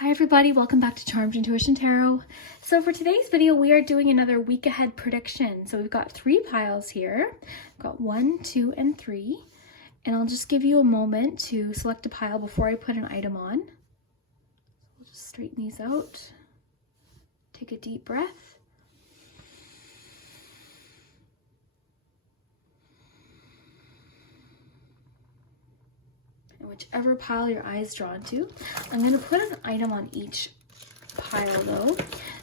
Hi everybody, welcome back to Charmed Intuition Tarot. So for today's video, we are doing another week ahead prediction. So we've got 3 piles here. We've got 1, 2, and 3. And I'll just give you a moment to select a pile before I put an item on. We'll just straighten these out. Take a deep breath. Whichever pile your eye is drawn to. I'm going to put an item on each pile though.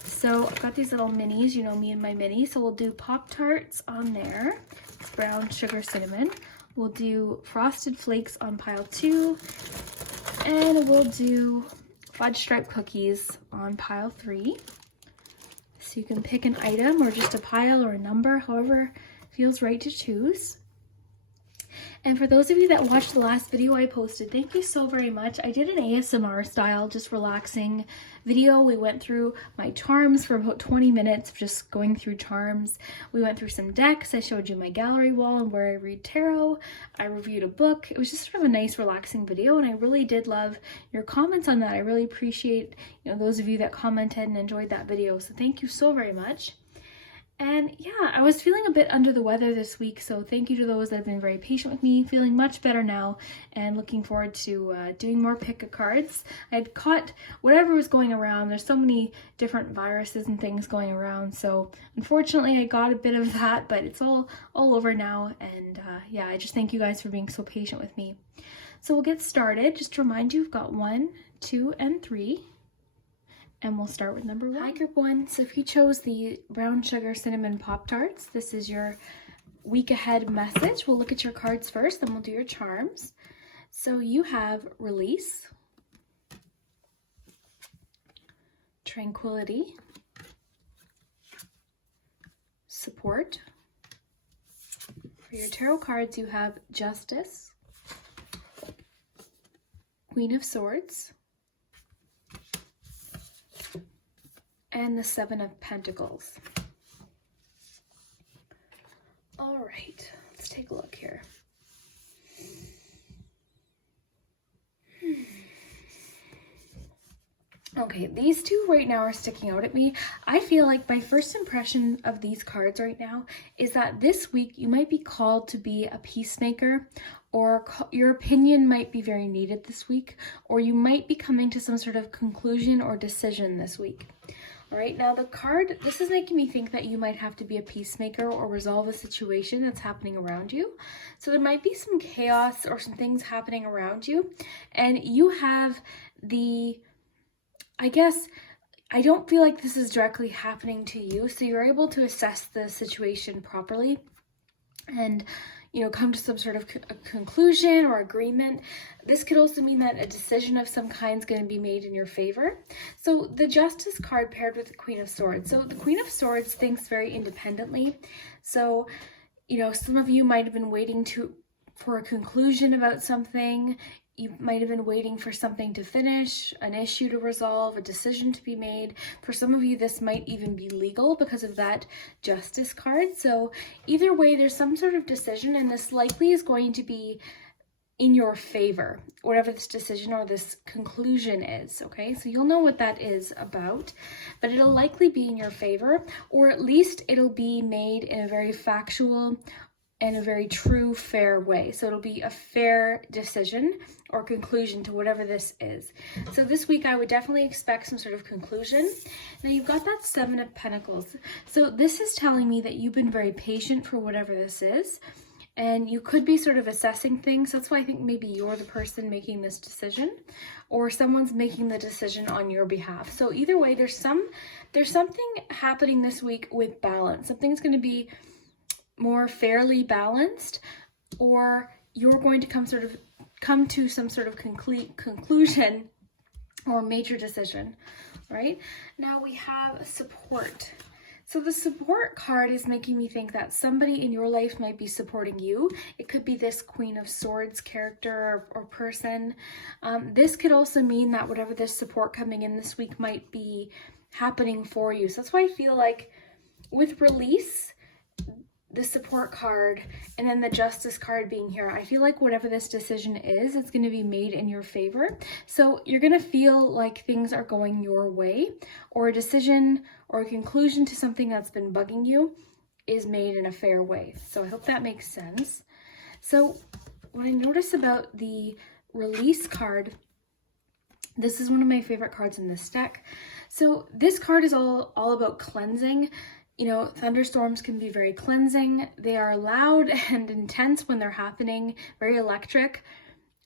So I've got these little minis, you know me and my mini. So we'll do Pop-Tarts on there. It's brown sugar cinnamon. We'll do Frosted Flakes on pile 2. And we'll do Fudge Stripe Cookies on pile 3. So you can pick an item or just a pile or a number, however feels right to choose. And for those of you that watched the last video I posted, thank you so very much. I did an ASMR style, just relaxing video. We went through my charms for about 20 minutes, just going through charms. We went through some decks. I showed you my gallery wall and where I read tarot. I reviewed a book. It was just sort of a nice, relaxing video, and I really did love your comments on that. I really appreciate, those of you that commented and enjoyed that video. So thank you so very much. And yeah, I was feeling a bit under the weather this week, so thank you to those that have been very patient with me. Feeling much better now and looking forward to doing more pick-a-cards. I had caught whatever was going around. There's so many different viruses and things going around, so unfortunately I got a bit of that, but it's all over now. And yeah, I just thank you guys for being so patient with me. So we'll get started. Just to remind you, we've got 1, 2, and 3. And we'll start with number 1. Hi, group 1. So if you chose the brown sugar cinnamon Pop-Tarts, this is your week ahead message. We'll look at your cards first, then we'll do your charms. So you have release, tranquility, support. For your tarot cards, you have justice, Queen of Swords, and the 7 of Pentacles. All right, let's take a look here. Okay, these two right now are sticking out at me. I feel like my first impression of these cards right now is that this week you might be called to be a peacemaker, or your opinion might be very needed this week, or you might be coming to some sort of conclusion or decision this week. All right, now the card, this is making me think that you might have to be a peacemaker or resolve a situation that's happening around you. So there might be some chaos or some things happening around you, and you have I guess, I don't feel like this is directly happening to you, so you're able to assess the situation properly and come to some sort of conclusion or agreement. This could also mean that a decision of some kind is going to be made in your favor. So the Justice card paired with the Queen of Swords. So the Queen of Swords thinks very independently. So, some of you might have been waiting for a conclusion about something. You might have been waiting for something to finish, an issue to resolve, a decision to be made. For some of you, this might even be legal because of that Justice card. So either way, there's some sort of decision, and this likely is going to be in your favor, whatever this decision or this conclusion is, okay? So you'll know what that is about, but it'll likely be in your favor, or at least it'll be made in a very factual and a very true, fair way. So it'll be a fair decision or conclusion to whatever this is. So this week I would definitely expect some sort of conclusion. Now you've got that 7 of Pentacles. So this is telling me that you've been very patient for whatever this is, and you could be sort of assessing things. That's why I think maybe you're the person making this decision, or someone's making the decision on your behalf. So either way, there's something happening this week with balance. Something's going to be more fairly balanced, or you're going to come to some sort of conclusion or major decision. Right now we have support. So the support card is making me think that somebody in your life might be supporting you. It could be this Queen of Swords character or person. This could also mean that whatever this support coming in this week might be happening for you. So that's why I feel like with release, the support card, and then the justice card being here, I feel like whatever this decision is, it's going to be made in your favor. So you're going to feel like things are going your way, or a decision or a conclusion to something that's been bugging you is made in a fair way. So I hope that makes sense. So what I notice about the release card, this is one of my favorite cards in this deck. So this card is all about cleansing. You know, thunderstorms can be very cleansing. They are loud and intense when they're happening, very electric,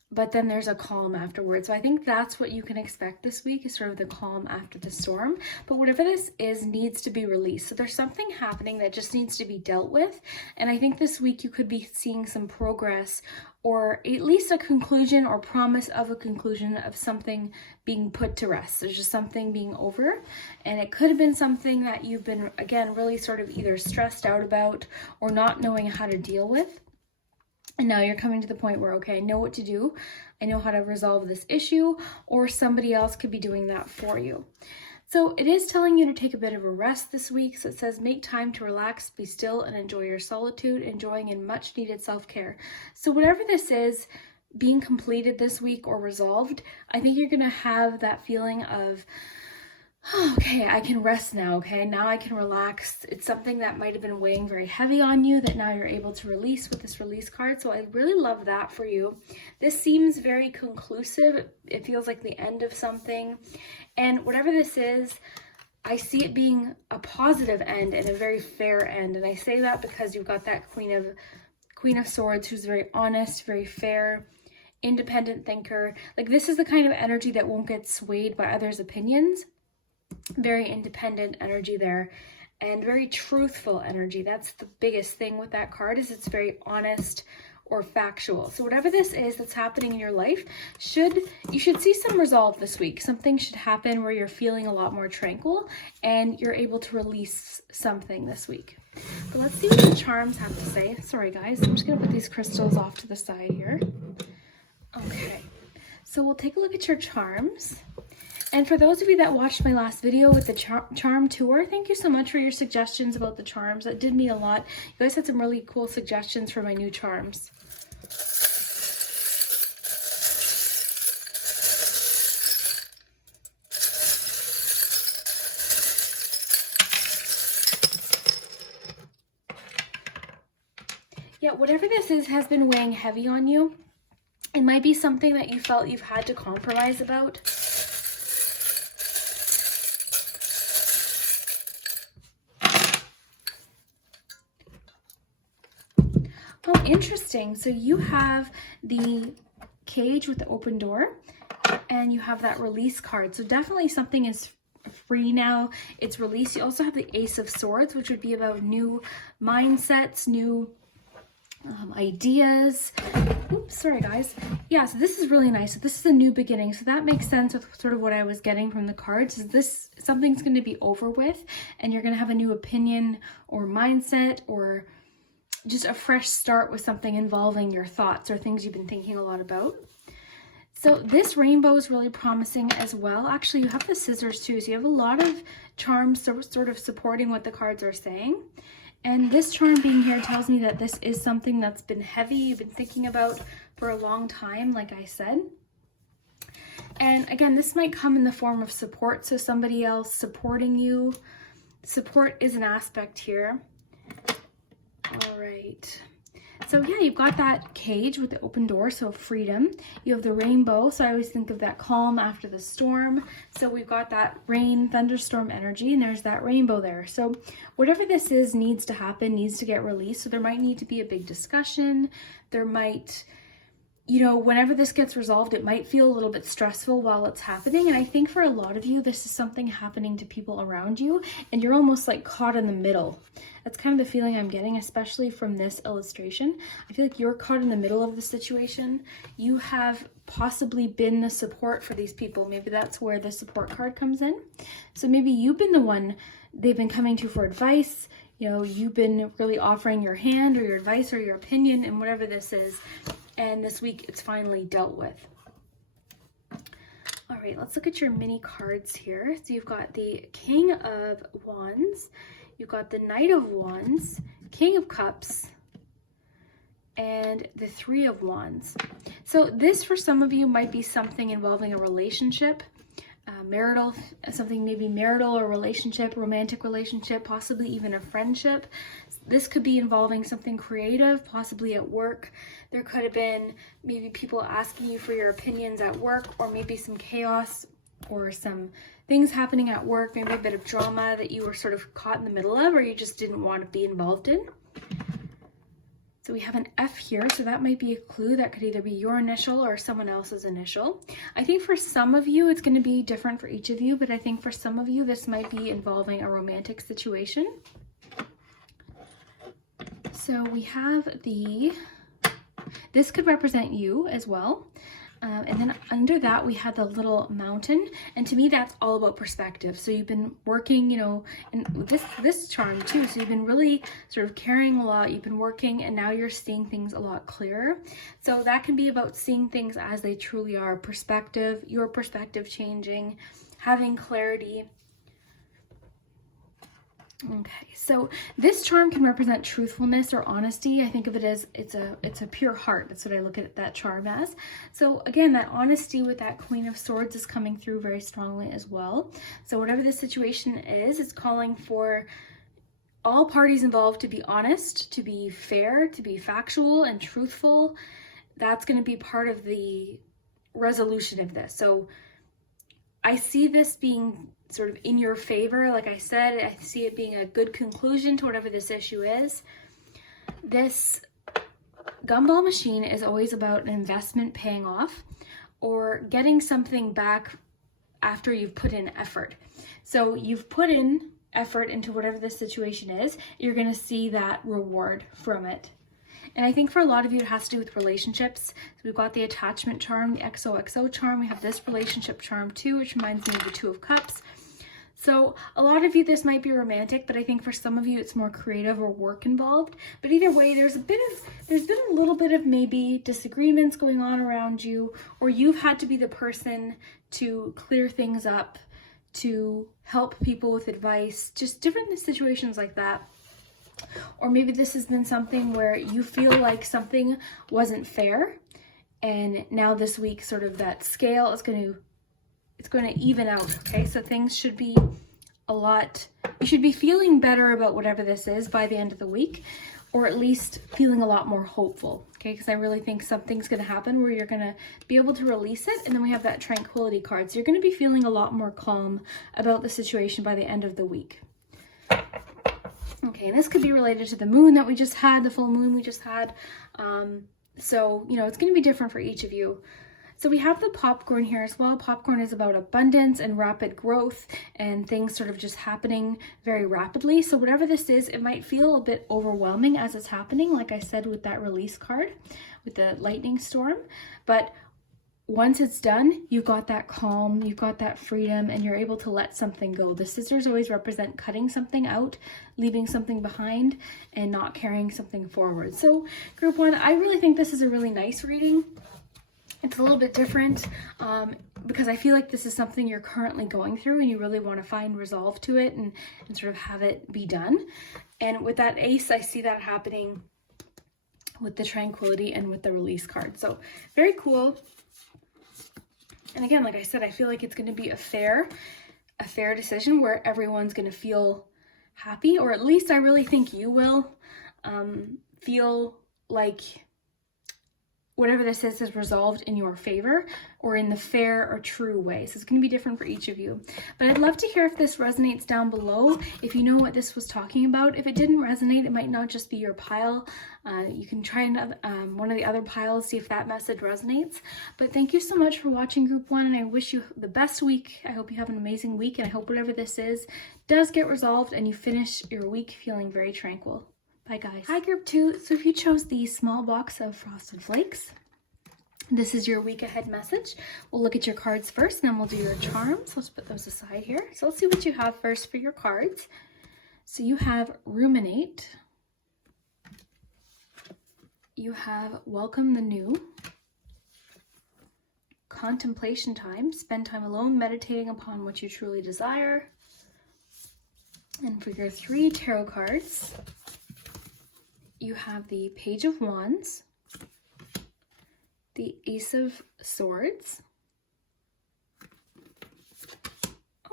but then there's a calm afterwards. So I think that's what you can expect this week, is sort of the calm after the storm. But whatever this is needs to be released. So there's something happening that just needs to be dealt with. And I think this week you could be seeing some progress, or at least a conclusion or promise of a conclusion of something being put to rest. There's just something being over, and it could have been something that you've been, again, really sort of either stressed out about or not knowing how to deal with. And now you're coming to the point where, okay, I know what to do. I know how to resolve this issue, or somebody else could be doing that for you. So it is telling you to take a bit of a rest this week. So it says, make time to relax, be still, and enjoy your solitude, enjoying in much needed self-care. So whatever this is being completed this week or resolved, I think you're going to have that feeling of, oh, okay, I can rest now, okay? Now I can relax. It's something that might have been weighing very heavy on you that now you're able to release with this release card. So I really love that for you. This seems very conclusive. It feels like the end of something. And whatever this is, I see it being a positive end and a very fair end. And I say that because you've got that Queen of Swords, who's very honest, very fair, independent thinker. Like, this is the kind of energy that won't get swayed by others' opinions. Very independent energy there, and very truthful energy. That's the biggest thing with that card, is it's very honest or factual. So whatever this is that's happening in your life, you should see some resolve this week. Something should happen where you're feeling a lot more tranquil and you're able to release something this week. But let's see what the charms have to say. Sorry guys, I'm just gonna put these crystals off to the side here. Okay, so we'll take a look at your charms. And for those of you that watched my last video with the charm tour, thank you so much for your suggestions about the charms. That did mean a lot. You guys had some really cool suggestions for my new charms. Yeah, whatever this is has been weighing heavy on you. It might be something that you felt you've had to compromise about. Oh, interesting. So you have the cage with the open door, and you have that release card. So definitely something is free now. It's released. You also have the Ace of Swords, which would be about new mindsets, new ideas. Oops, sorry guys. Yeah, so this is really nice. So this is a new beginning. So that makes sense with sort of what I was getting from the cards. Is this something's going to be over with, and you're going to have a new opinion or mindset, or just a fresh start with something involving your thoughts or things you've been thinking a lot about. So this rainbow is really promising as well. Actually, you have the scissors too. So you have a lot of charms sort of supporting what the cards are saying. And this charm being here tells me that this is something that's been heavy, you've been thinking about for a long time, like I said. And again, this might come in the form of support. So somebody else supporting you. Support is an aspect here. All right. So yeah, you've got that cage with the open door, so freedom. You have the rainbow, so I always think of that calm after the storm. So we've got that rain, thunderstorm energy, and there's that rainbow there. So whatever this is needs to happen, needs to get released. So there might need to be a big discussion. There might, you know, whenever this gets resolved, it might feel a little bit stressful while it's happening. And I think for a lot of you, this is something happening to people around you, and you're almost like caught in the middle. That's kind of the feeling I'm getting, especially from this illustration. I feel like you're caught in the middle of the situation. You have possibly been the support for these people. Maybe that's where the support card comes in. So maybe you've been the one they've been coming to for advice. You know, you've been really offering your hand or your advice or your opinion and whatever this is. And this week it's finally dealt with. All right, let's look at your mini cards here. So you've got the King of Wands, you've got the Knight of Wands, King of Cups, and the Three of Wands. So this for some of you might be something involving a relationship, marital, something maybe marital or relationship, romantic relationship, possibly even a friendship. This could be involving something creative, possibly at work. There could have been maybe people asking you for your opinions at work, or maybe some chaos or some things happening at work, maybe a bit of drama that you were sort of caught in the middle of, or you just didn't want to be involved in. So we have an F here, so that might be a clue. That could either be your initial or someone else's initial. I think for some of you, it's going to be different for each of you, but I think for some of you, this might be involving a romantic situation. So we have this could represent you as well. And then under that, we had the little mountain. And to me, that's all about perspective. So you've been working, you know, and this charm too. So you've been really sort of caring a lot. You've been working, and now you're seeing things a lot clearer. So that can be about seeing things as they truly are. Perspective, your perspective changing, having clarity. Okay, so this charm can represent truthfulness or honesty. I think of it as it's a pure heart. That's what I look at that charm as. So again, that honesty with that Queen of Swords is coming through very strongly as well. So whatever the situation is, it's calling for all parties involved to be honest, to be fair, to be factual and truthful. That's going to be part of the resolution of this. So I see this being sort of in your favor. Like I said, I see it being a good conclusion to whatever this issue is. This gumball machine is always about an investment paying off or getting something back after you've put in effort. So you've put in effort into whatever the situation is, you're going to see that reward from it. And I think for a lot of you, it has to do with relationships. So we've got the attachment charm, the XOXO charm. We have this relationship charm too, which reminds me of the Two of Cups. So a lot of you, this might be romantic, but I think for some of you, it's more creative or work involved. But either way, there's been a little bit of maybe disagreements going on around you, or you've had to be the person to clear things up, to help people with advice, just different situations like that. Or maybe this has been something where you feel like something wasn't fair, and now this week sort of that scale is going to even out. Okay, so things should be you should be feeling better about whatever this is by the end of the week, or at least feeling a lot more hopeful. Okay, because I really think something's going to happen where you're going to be able to release it. And then we have that tranquility card, so you're going to be feeling a lot more calm about the situation by the end of the week. Okay, and this could be related to the moon that we just had, the full moon we just had. So, you know, it's going to be different for each of you. So we have the popcorn here as well. Popcorn is about abundance and rapid growth and things sort of just happening very rapidly. So whatever this is, it might feel a bit overwhelming as it's happening, like I said with that release card, with the lightning storm. But once it's done, you've got that calm, you've got that freedom, and you're able to let something go. The scissors always represent cutting something out, leaving something behind, and not carrying something forward. So group one, I really think this is a really nice reading. It's a little bit different because I feel like this is something you're currently going through and you really want to find resolve to it and sort of have it be done. And with that ace, I see that happening with the tranquility and with the release card. So very cool. And again, like I said, I feel like it's going to be a fair decision where everyone's going to feel happy, or at least I really think you will feel like whatever this is resolved in your favor or in the fair or true way. So it's going to be different for each of you. But I'd love to hear if this resonates down below, if you know what this was talking about. If it didn't resonate, it might not just be your pile. You can try another, one of the other piles, see if that message resonates. But thank you so much for watching Group 1, and I wish you the best week. I hope you have an amazing week, and I hope whatever this is does get resolved and you finish your week feeling very tranquil. Bye guys. Hi Group 2. So if you chose the small box of Frosted Flakes, this is your week ahead message. We'll look at your cards first, and then we'll do your charms. Let's put those aside here. So let's see what you have first for your cards. So you have Ruminate. You have Welcome the New. Contemplation Time. Spend time alone meditating upon what you truly desire. And for your 3 tarot cards, you have the Page of Wands, the Ace of Swords.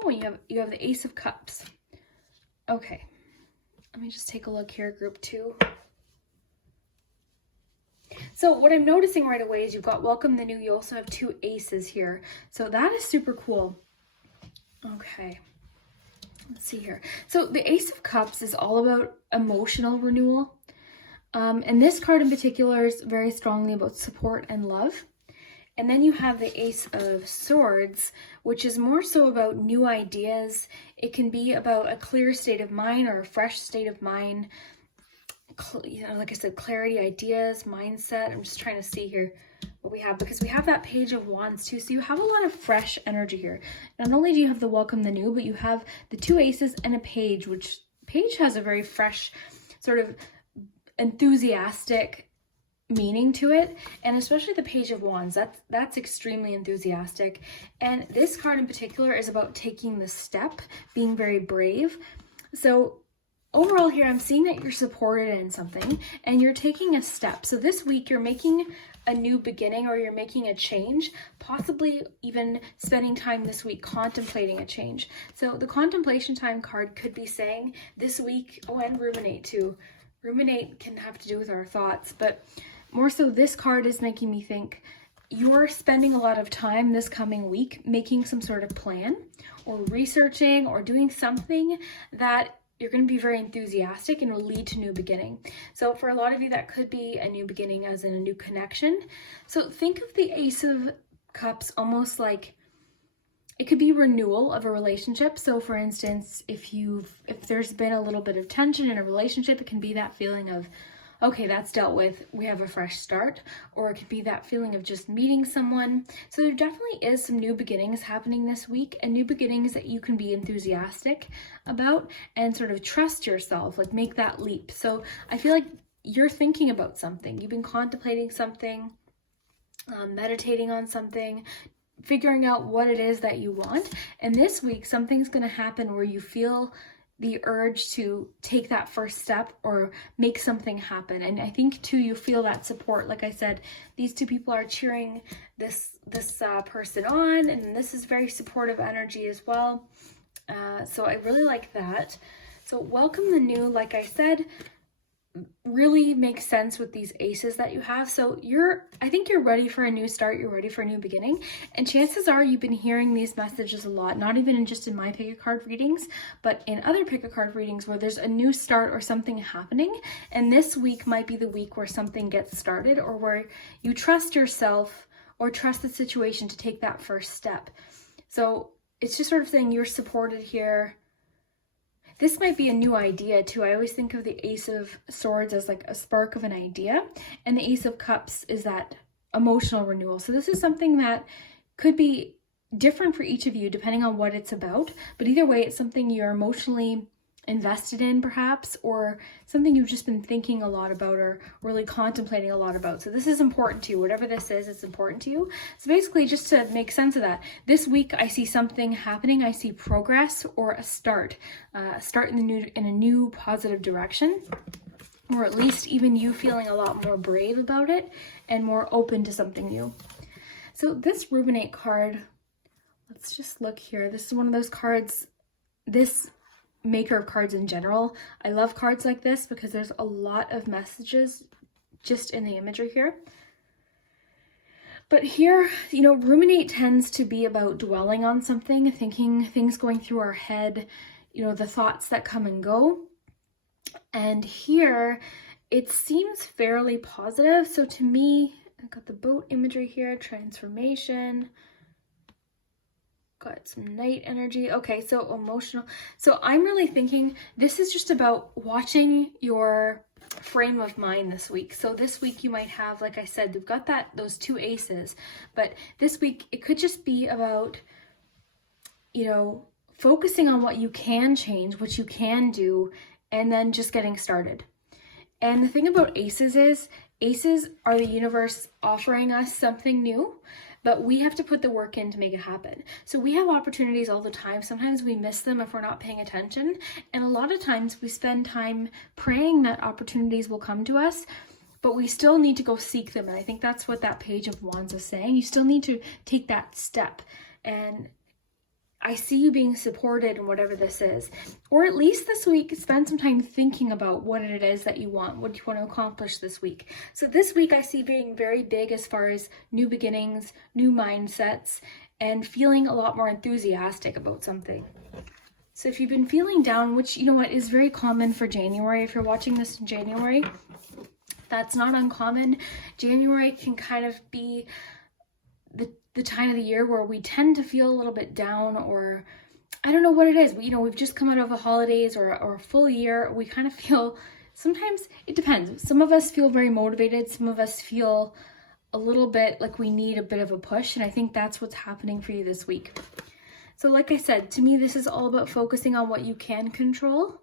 Oh, and you have the Ace of Cups. Okay, let me just take a look here, group 2. So what I'm noticing right away is you've got Welcome the New. You also have 2 aces here. So that is super cool. Okay, let's see here. So the Ace of Cups is all about emotional renewal. And this card in particular is very strongly about support and love. And then you have the Ace of Swords, which is more so about new ideas. It can be about a clear state of mind or a fresh state of mind. You know, like I said, clarity, ideas, mindset. I'm just trying to see here what we have, because we have that Page of Wands too. So you have a lot of fresh energy here. Not only do you have the Welcome the New, but you have the 2 aces and a page, which page has a very fresh, sort of enthusiastic meaning to it, and especially the Page of Wands, that's extremely enthusiastic. And this card in particular is about taking the step, being very brave. So overall here, I'm seeing that you're supported in something and you're taking a step. So this week you're making a new beginning, or you're making a change, possibly even spending time this week contemplating a change. So the contemplation time card could be saying this week, and ruminate too. Ruminate can have to do with our thoughts, but more so this card is making me think you're spending a lot of time this coming week making some sort of plan or researching or doing something that you're going to be very enthusiastic and will lead to new beginning. So for a lot of you, that could be a new beginning, as in a new connection. So think of the Ace of Cups almost like it could be renewal of a relationship. So for instance, if there's been a little bit of tension in a relationship, it can be that feeling of, okay, that's dealt with, we have a fresh start. Or it could be that feeling of just meeting someone. So there definitely is some new beginnings happening this week, and new beginnings that you can be enthusiastic about and sort of trust yourself, like make that leap. So I feel like you're thinking about something, you've been contemplating something, meditating on something, figuring out what it is that you want. And this week, something's going to happen where you feel the urge to take that first step or make something happen. And I think too, you feel that support. Like I said, these 2 people are cheering this person on, and this is very supportive energy as well. So I really like that. So Welcome the New, like I said, really makes sense with these aces that you have. So I think you're ready for a new start, you're ready for a new beginning, and chances are you've been hearing these messages a lot, not even just in my pick a card readings, but in other pick a card readings where there's a new start or something happening. And this week might be the week where something gets started, or where you trust yourself or trust the situation to take that first step. So it's just sort of saying you're supported here. This might be a new idea too. I always think of the Ace of Swords as like a spark of an idea, and the Ace of Cups is that emotional renewal. So this is something that could be different for each of you depending on what it's about, but either way, it's something you're emotionally invested in perhaps, or something you've just been thinking a lot about or really contemplating a lot about. So this is important to you. Whatever this is, it's important to you. So basically, just to make sense of that, this week I see something happening. I see progress or a start in a new positive direction, or at least even you feeling a lot more brave about it and more open to something new. So this Ruminate card, let's just look here. This is one of those cards, this maker of cards in general. I love cards like this because there's a lot of messages just in the imagery here. But here, ruminate tends to be about dwelling on something, thinking things going through our head, the thoughts that come and go. And here, it seems fairly positive. So to me, I've got the boat imagery here, transformation. Got some night energy. Okay, so emotional. So I'm really thinking this is just about watching your frame of mind this week. So this week you might have, like I said, you've got those 2 aces, but this week it could just be about, focusing on what you can change, what you can do, and then just getting started. And the thing about aces is, aces are the universe offering us something new. but we have to put the work in to make it happen. So we have opportunities all the time. Sometimes we miss them if we're not paying attention. And a lot of times we spend time praying that opportunities will come to us, but we still need to go seek them. And I think that's what that Page of Wands is saying. You still need to take that step. And I see you being supported in whatever this is. Or at least this week, spend some time thinking about what it is that you want, what you want to accomplish this week. So this week I see being very big as far as new beginnings, new mindsets, and feeling a lot more enthusiastic about something. So if you've been feeling down, which you know what is very common for January, if you're watching this in January, that's not uncommon. January can kind of be the time of the year where we tend to feel a little bit down, or I don't know what it is. We've just come out of the holidays or a full year. We kind of feel, sometimes it depends. Some of us feel very motivated. Some of us feel a little bit like we need a bit of a push. And I think that's what's happening for you this week. So like I said, to me, this is all about focusing on what you can control,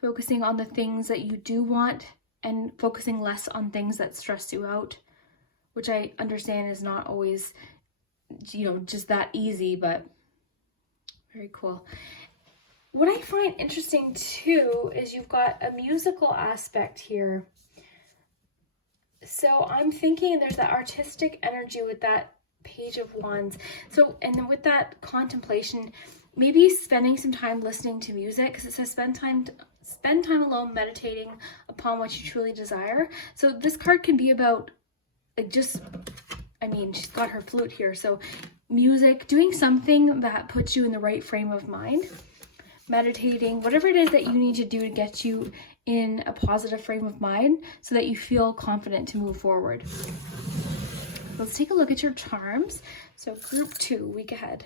focusing on the things that you do want, and focusing less on things that stress you out, which I understand is not always, just that easy, but very cool. What I find interesting too is you've got a musical aspect here. So I'm thinking there's that artistic energy with that Page of Wands. So, and then with that contemplation, maybe spending some time listening to music, because it says spend time alone meditating upon what you truly desire. So this card can be about she's got her flute here. So music, doing something that puts you in the right frame of mind, meditating, whatever it is that you need to do to get you in a positive frame of mind so that you feel confident to move forward. Let's take a look at your charms. So group 2, week ahead.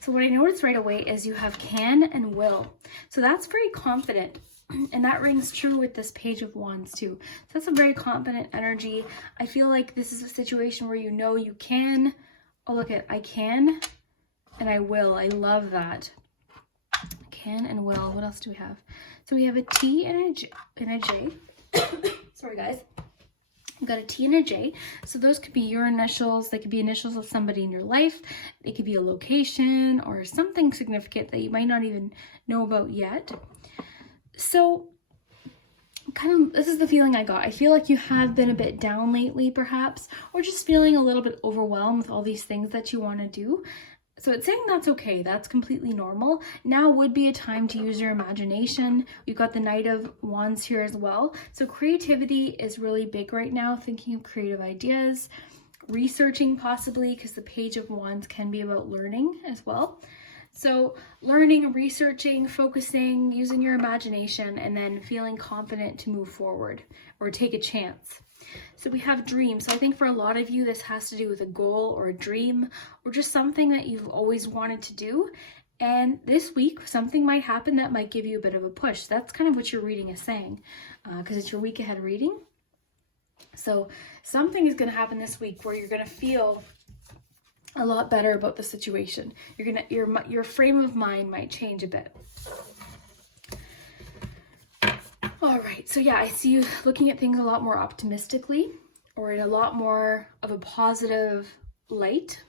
So what I noticed right away is you have can and will. So that's very confident. And that rings true with this Page of Wands too. So that's a very confident energy. I feel like this is a situation where you can. Oh, look at, I can and I will. I love that. Can and will. What else do we have? So we have a T and a J. Sorry, guys. We've got a T and a J. So those could be your initials. They could be initials of somebody in your life. They could be a location or something significant that you might not even know about yet. So this is the feeling I got. I feel like you have been a bit down lately, perhaps, or just feeling a little bit overwhelmed with all these things that you want to do. So it's saying that's okay. That's completely normal. Now would be a time to use your imagination. We've got the Knight of Wands here as well. So creativity is really big right now, thinking of creative ideas, researching possibly, because the Page of Wands can be about learning as well. So learning, researching, focusing, using your imagination, and then feeling confident to move forward or take a chance. So we have dreams. So I think for a lot of you, this has to do with a goal or a dream or just something that you've always wanted to do. And this week, something might happen that might give you a bit of a push. That's kind of what your reading is saying, because it's your week ahead reading. So something is going to happen this week where you're going to feel a lot better about the situation. Your frame of mind might change a bit. All right, so yeah, I see you looking at things a lot more optimistically or in a lot more of a positive light.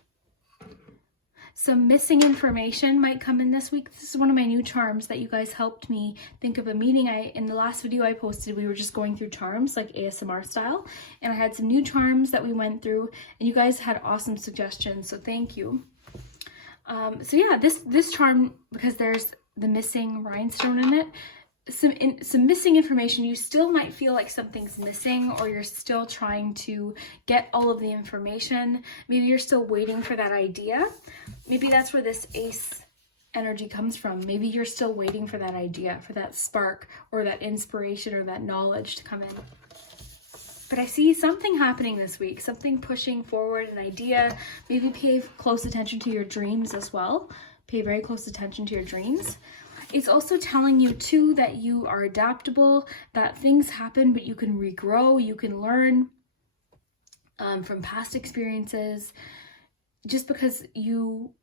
Some missing information might come in this week. This is one of my new charms that you guys helped me think of a meaning. In the last video I posted, we were just going through charms like ASMR style, and I had some new charms that we went through, and you guys had awesome suggestions, so thank you. So yeah, this charm, because there's the missing rhinestone in it, some missing information. You still might feel like something's missing, or you're still trying to get all of the information. Maybe you're still waiting for that idea. Maybe that's where this ace energy comes from. Maybe you're still waiting for that idea, for that spark or that inspiration or that knowledge to come in. But I see something happening this week, something pushing forward, an idea. Maybe pay close attention to your dreams as well. Pay very close attention to your dreams. It's also telling you too that you are adaptable, that things happen, but you can regrow, you can learn from past experiences. just because you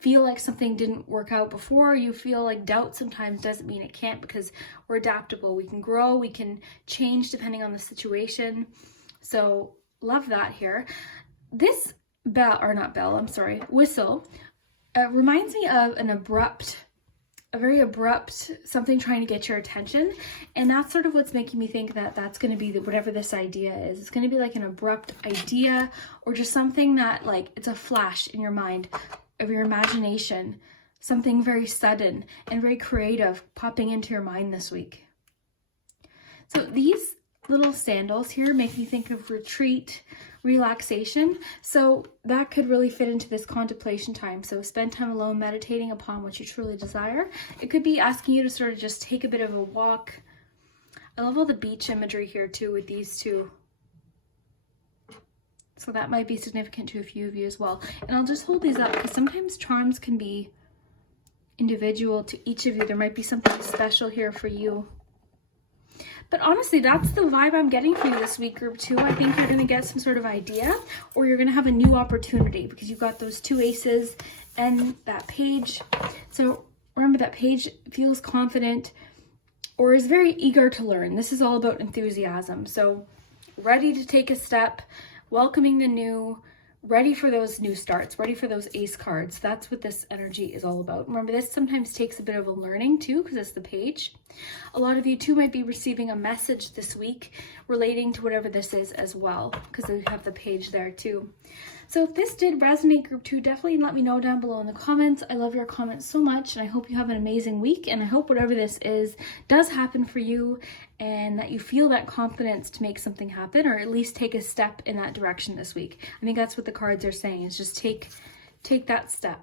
feel like something didn't work out before, you feel like doubt sometimes, doesn't mean it can't, because we're adaptable. We can grow, we can change depending on the situation. So love that here. This whistle reminds me of a very abrupt something trying to get your attention, and that's sort of what's making me think that that's going to be whatever this idea is. It's going to be like an abrupt idea, or just something that, like, it's a flash in your mind of your imagination, something very sudden and very creative popping into your mind this week. So these little sandals here make me think of retreat, relaxation. So that could really fit into this contemplation time. So spend time alone meditating upon what you truly desire. It could be asking you to sort of just take a bit of a walk. I love all the beach imagery here too with these two. So that might be significant to a few of you as well. And I'll just hold these up because sometimes charms can be individual to each of you. There might be something special here for you. But honestly, that's the vibe I'm getting for you this week, group 2. I think you're going to get some sort of idea, or you're going to have a new opportunity because you've got those 2 aces and that page. So remember, that page feels confident or is very eager to learn. This is all about enthusiasm. So ready to take a step, welcoming the new, ready for those new starts, ready for those ace cards. That's what this energy is all about. Remember, this sometimes takes a bit of a learning too, because it's the page. A lot of you too might be receiving a message this week relating to whatever this is as well, because we have the page there too. So if this did resonate, group 2, definitely let me know down below in the comments. I love your comments so much, and I hope you have an amazing week, and I hope whatever this is does happen for you, and that you feel that confidence to make something happen, or at least take a step in that direction this week. I think that's what the cards are saying, is just take that step.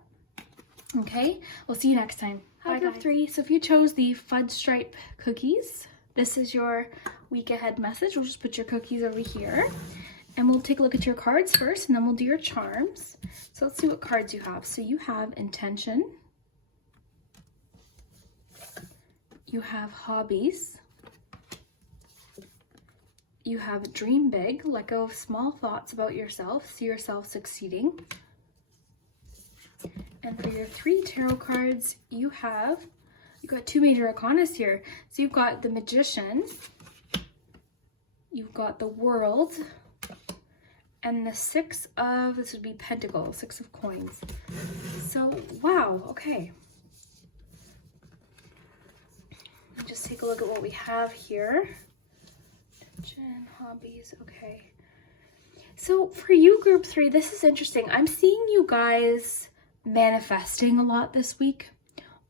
Okay, we'll see you next time. Hi, group 3. So if you chose the fudge stripe cookies, this is your week ahead message. We'll just put your cookies over here. And we'll take a look at your cards first, and then we'll do your charms. So let's see what cards you have. So you have intention. You have hobbies. You have dream big, let go of small thoughts about yourself, see yourself succeeding. And for your 3 tarot cards, you've got 2 major arcanas here. So you've got the Magician, you've got the World, and the 6 of, this would be Pentacles, 6 of coins. So, wow, okay. Let me just take a look at what we have here. Attention, hobbies, okay. So for you, group 3, this is interesting. I'm seeing you guys manifesting a lot this week,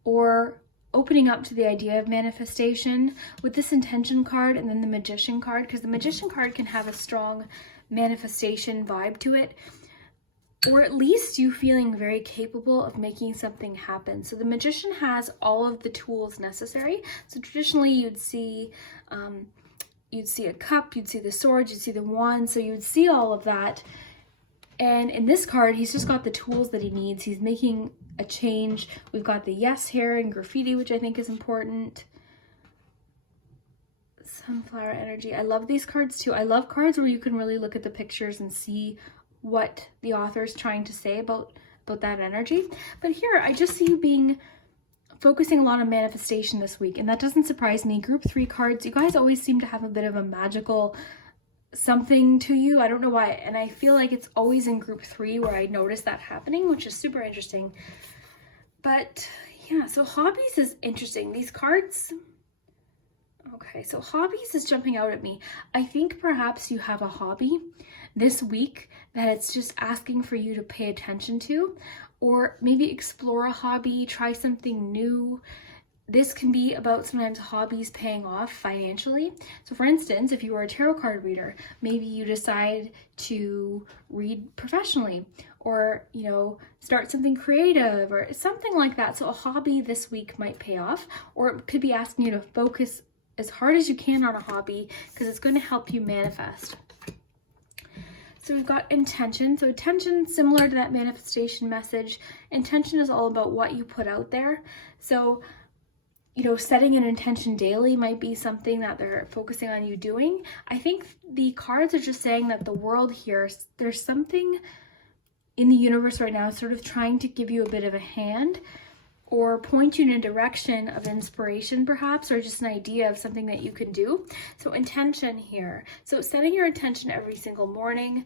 or opening up to the idea of manifestation with this intention card and then the Magician card, because the Magician card can have a strong manifestation vibe to it, or at least you feeling very capable of making something happen. So the Magician has all of the tools necessary. So traditionally you'd see a cup, you'd see the sword, you'd see the wand, so you'd see all of that. And in this card, he's just got the tools that he needs. He's making a change. We've got the yes here and graffiti, which I think is important. Sunflower energy. I love these cards too. I love cards where you can really look at the pictures and see what the author is trying to say about that energy. But here, I just see you focusing a lot on manifestation this week, and that doesn't surprise me. Group 3 cards, you guys always seem to have a bit of a magical something to you. I don't know why, and I feel like it's always in group 3 where I notice that happening, which is super interesting. But yeah, so hobbies is interesting. These cards, okay, so hobbies is jumping out at me. I think perhaps you have a hobby this week that it's just asking for you to pay attention to, or maybe explore a hobby, try something new. This can be about sometimes hobbies paying off financially. So for instance, if you are a tarot card reader, maybe you decide to read professionally, or, you know, start something creative or something like that. So a hobby this week might pay off, or it could be asking you to focus as hard as you can on a hobby, because it's going to help you manifest. So we've got intention. So intention, similar to that manifestation message, intention is all about what you put out there. So, you know, setting an intention daily might be something that they're focusing on you doing. I think the cards are just saying that the world here, there's something in the universe right now is sort of trying to give you a bit of a hand or point you in a direction of inspiration perhaps, or just an idea of something that you can do. So intention here. So setting your intention every single morning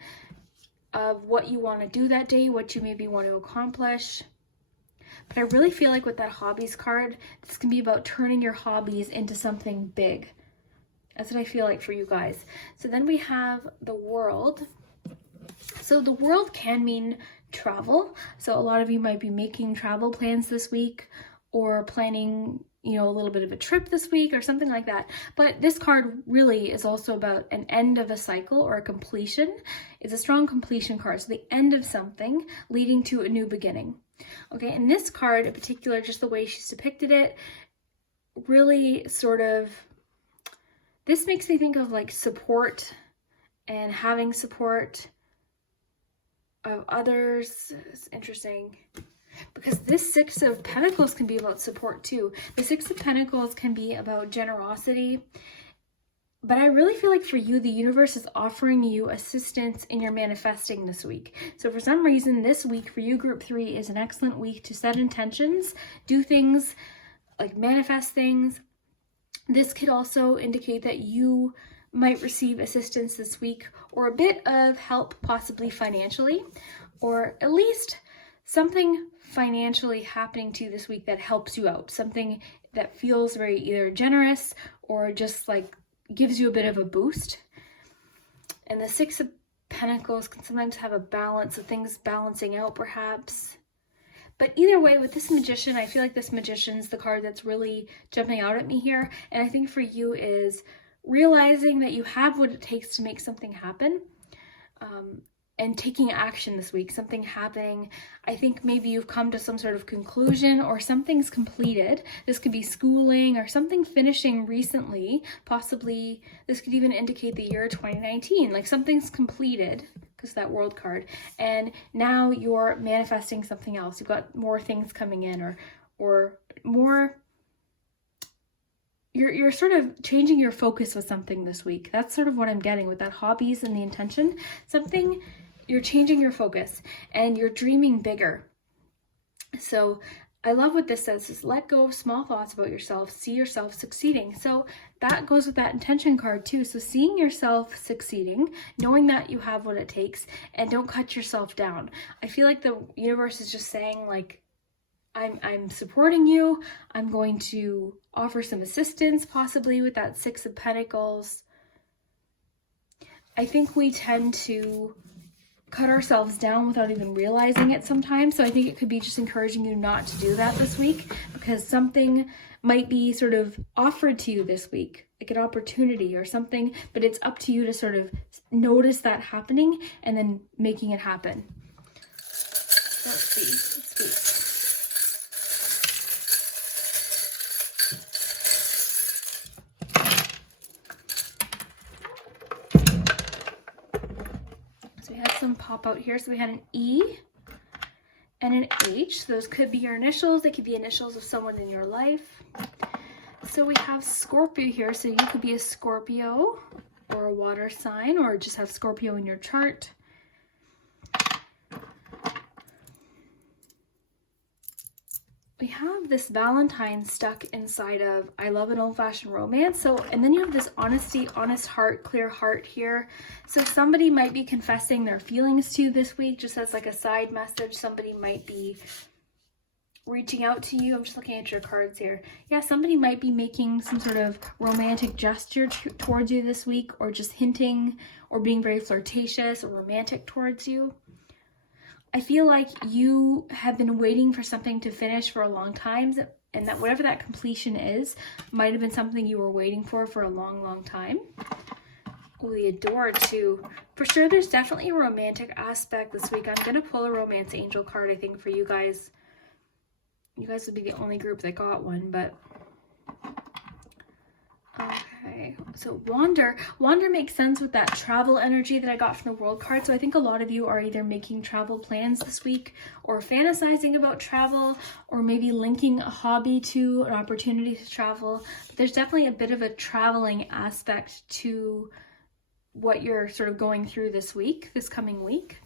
of what you want to do that day, what you maybe want to accomplish. But I really feel like with that hobbies card, this can be about turning your hobbies into something big. That's what I feel like for you guys. So then we have the world. So the world can mean travel. So a lot of you might be making travel plans this week, or planning, you know, a little bit of a trip this week or something like that. But this card really is also about an end of a cycle or a completion. It's a strong completion card. So the end of something leading to a new beginning. Okay, and this card in particular, just the way she's depicted it, really sort of, this makes me think of like support and having support of others. It's interesting because this Six of Pentacles can be about support too. The Six of Pentacles can be about generosity, but I really feel like for you, the universe is offering you assistance in your manifesting this week. So for some reason, this week for you, group 3 is an excellent week to set intentions, do things like manifest things. This could also indicate that you might receive assistance this week, or a bit of help, possibly financially, or at least something financially happening to you this week that helps you out. Something that feels very either generous or just like gives you a bit of a boost. And the Six of Pentacles can sometimes have a balance of things balancing out perhaps. But either way, with this Magician, I feel like this Magician's the card that's really jumping out at me here. And I think for you is realizing that you have what it takes to make something happen, and taking action this week, something happening. I think maybe you've come to some sort of conclusion or something's completed. This could be schooling or something finishing recently. Possibly this could even indicate the year 2019, like something's completed because that World card. And now you're manifesting something else. You've got more things coming in, or more. You're sort of changing your focus with something this week. That's sort of what I'm getting with that hobbies and the intention. Something, you're changing your focus and you're dreaming bigger. So I love what this says, is let go of small thoughts about yourself, see yourself succeeding. So that goes with that intention card too. So seeing yourself succeeding, knowing that you have what it takes, and don't cut yourself down. I feel like the universe is just saying like, I'm supporting you. I'm going to offer some assistance, possibly with that Six of Pentacles. I think we tend to cut ourselves down without even realizing it sometimes. So I think it could be just encouraging you not to do that this week, because something might be sort of offered to you this week, like an opportunity or something, but it's up to you to sort of notice that happening and then making it happen. Let's see. Some pop out here. So we had an E and an H. Those could be your initials. They could be initials of someone in your life. So we have Scorpio here. So you could be a Scorpio or a water sign, or just have Scorpio in your chart. We have this Valentine stuck inside of I love an old-fashioned romance. So, and then you have this honesty, honest heart, clear heart here. So somebody might be confessing their feelings to you this week, just as like a side message. Somebody might be reaching out to you. I'm just looking at your cards here. Yeah, somebody might be making some sort of romantic gesture towards you this week, or just hinting or being very flirtatious or romantic towards you. I feel like you have been waiting for something to finish for a long time, and that whatever that completion is might have been something you were waiting for a long, long time. We adore too. For sure, there's definitely a romantic aspect this week. I'm going to pull a romance angel card, I think, for you guys. You guys would be the only group that got one, but... Okay, so Wander makes sense with that travel energy that I got from the World card. So I think a lot of you are either making travel plans this week, or fantasizing about travel, or maybe linking a hobby to an opportunity to travel. But there's definitely a bit of a traveling aspect to what you're sort of going through this week, this coming week.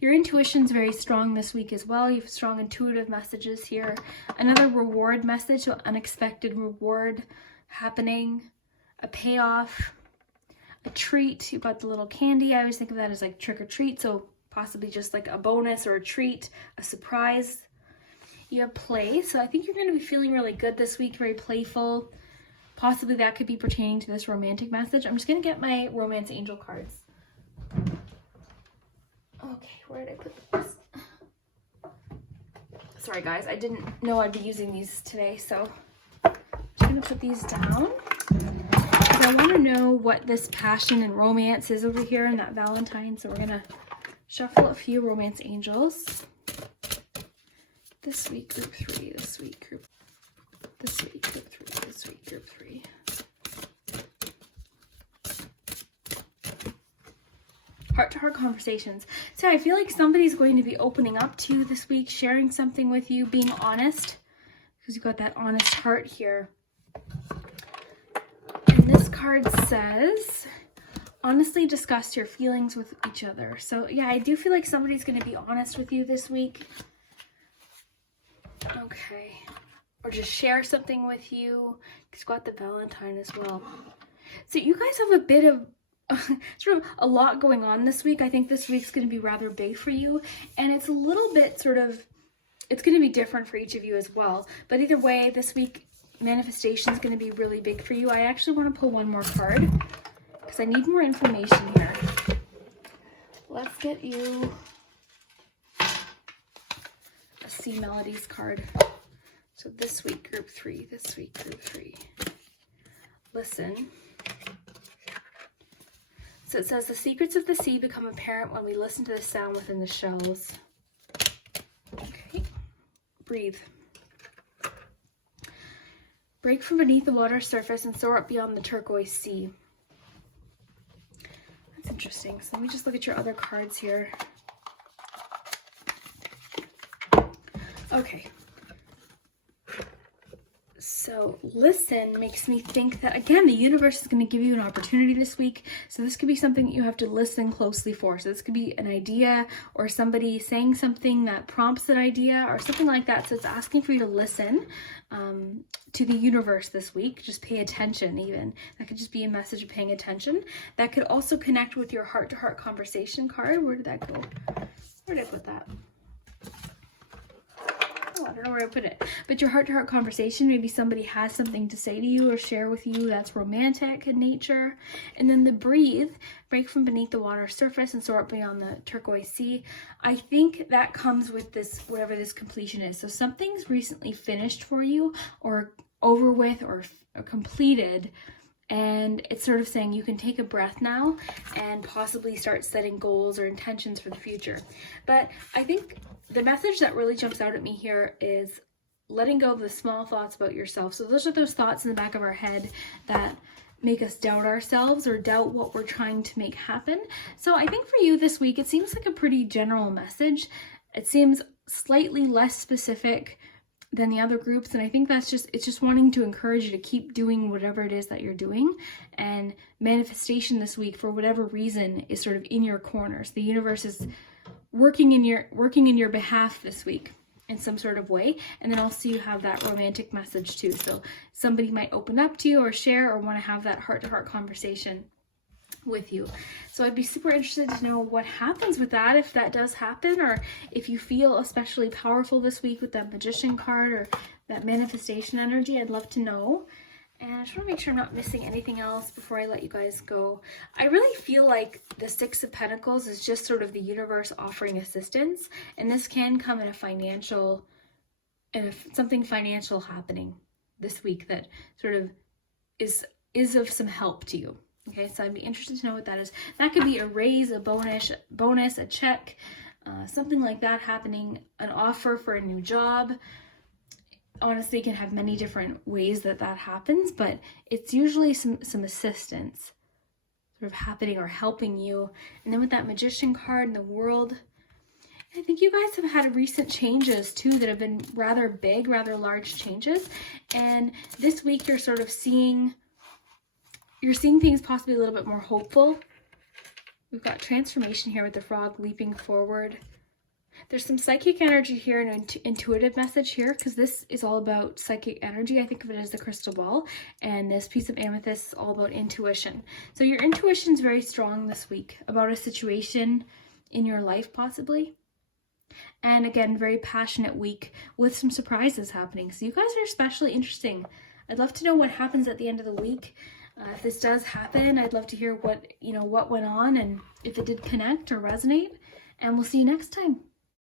Your intuition's very strong this week as well. You have strong intuitive messages here. Another reward message, so unexpected reward happening, a payoff, a treat. You've got the little candy. I always think of that as like trick or treat, so possibly just like a bonus or a treat, a surprise. You have play, so I think you're going to be feeling really good this week, very playful. Possibly that could be pertaining to this romantic message. I'm just going to get my romance angel cards. Okay, where did I put this? Sorry guys, I didn't know I'd be using these today, so I'm just going to put these down. I want to know what this passion and romance is over here in that Valentine, so we're going to shuffle a few romance angels. This week, group 3, this week, group 3, this week, group 3. Heart-to-heart conversations. So I feel like somebody's going to be opening up to you this week, sharing something with you, being honest, because you've got that honest heart here. And this card says, honestly discuss your feelings with each other. So yeah, I do feel like somebody's going to be honest with you this week. Okay. Or just share something with you. It's got the Valentine as well. So you guys have a bit of sort of a lot going on this week. I think this week's going to be rather big for you, and it's a little bit sort of, it's going to be different for each of you as well. But either way, this week manifestation is going to be really big for you. I actually want to pull one more card because I need more information here. Let's get you a C Melodies card. So this week, group 3, this week, group 3. Listen. So it says, the secrets of the sea become apparent when we listen to the sound within the shells. Okay. Breathe. Break from beneath the water's surface and soar up beyond the turquoise sea. That's interesting. So let me just look at your other cards here. Okay. So listen makes me think that, again, the universe is going to give you an opportunity this week. So this could be something that you have to listen closely for. So this could be an idea or somebody saying something that prompts an idea or something like that. So it's asking for you to listen to the universe this week. Just pay attention even. That could just be a message of paying attention. That could also connect with your heart-to-heart conversation card. Where did that go? Where did I put that? Oh, I don't know where I put it. But your heart-to-heart conversation, maybe somebody has something to say to you or share with you that's romantic in nature. And then the breathe, break from beneath the water's surface and soar up beyond the turquoise sea. I think that comes with this, whatever this completion is. So something's recently finished for you or over with or completed. And it's sort of saying you can take a breath now and possibly start setting goals or intentions for the future. But I think the message that really jumps out at me here is letting go of the small thoughts about yourself. So those are those thoughts in the back of our head that make us doubt ourselves or doubt what we're trying to make happen. So I think for you this week, it seems like a pretty general message. It seems slightly less specific than the other groups, and I think that's just, it's just wanting to encourage you to keep doing whatever it is that you're doing. And manifestation this week, for whatever reason, is sort of in your corners. The universe is working in your behalf this week in some sort of way. And then also you have that romantic message too. So somebody might open up to you or share or want to have that heart-to-heart conversation with you. So I'd be super interested to know what happens with that, if that does happen, or if you feel especially powerful this week with that magician card or that manifestation energy. I'd love to know. And I just want to make sure I'm not missing anything else before I let you guys go. I really feel like the Six of Pentacles is just sort of the universe offering assistance, and this can come in a financial, something financial happening this week that sort of is of some help to you. Okay, so I'd be interested to know what that is. That could be a raise, a bonus, a check, something like that happening, an offer for a new job. Honestly, it can have many different ways that happens, but it's usually some assistance sort of happening or helping you. And then with that magician card in the world, I think you guys have had recent changes too that have been rather big, rather large changes. And this week you're sort of seeing things possibly a little bit more hopeful We've got transformation here with the frog leaping forward. There's some psychic energy here and an intuitive message here, because this is all about psychic energy. I think of it as the crystal ball, and this piece of amethyst is all about intuition. So your intuition is very strong this week about a situation in your life, possibly. And again, very passionate week with some surprises happening. So you guys are especially interesting. I'd love to know what happens at the end of the week. If this does happen, I'd love to hear what went on and if it did connect or resonate. And we'll see you next time.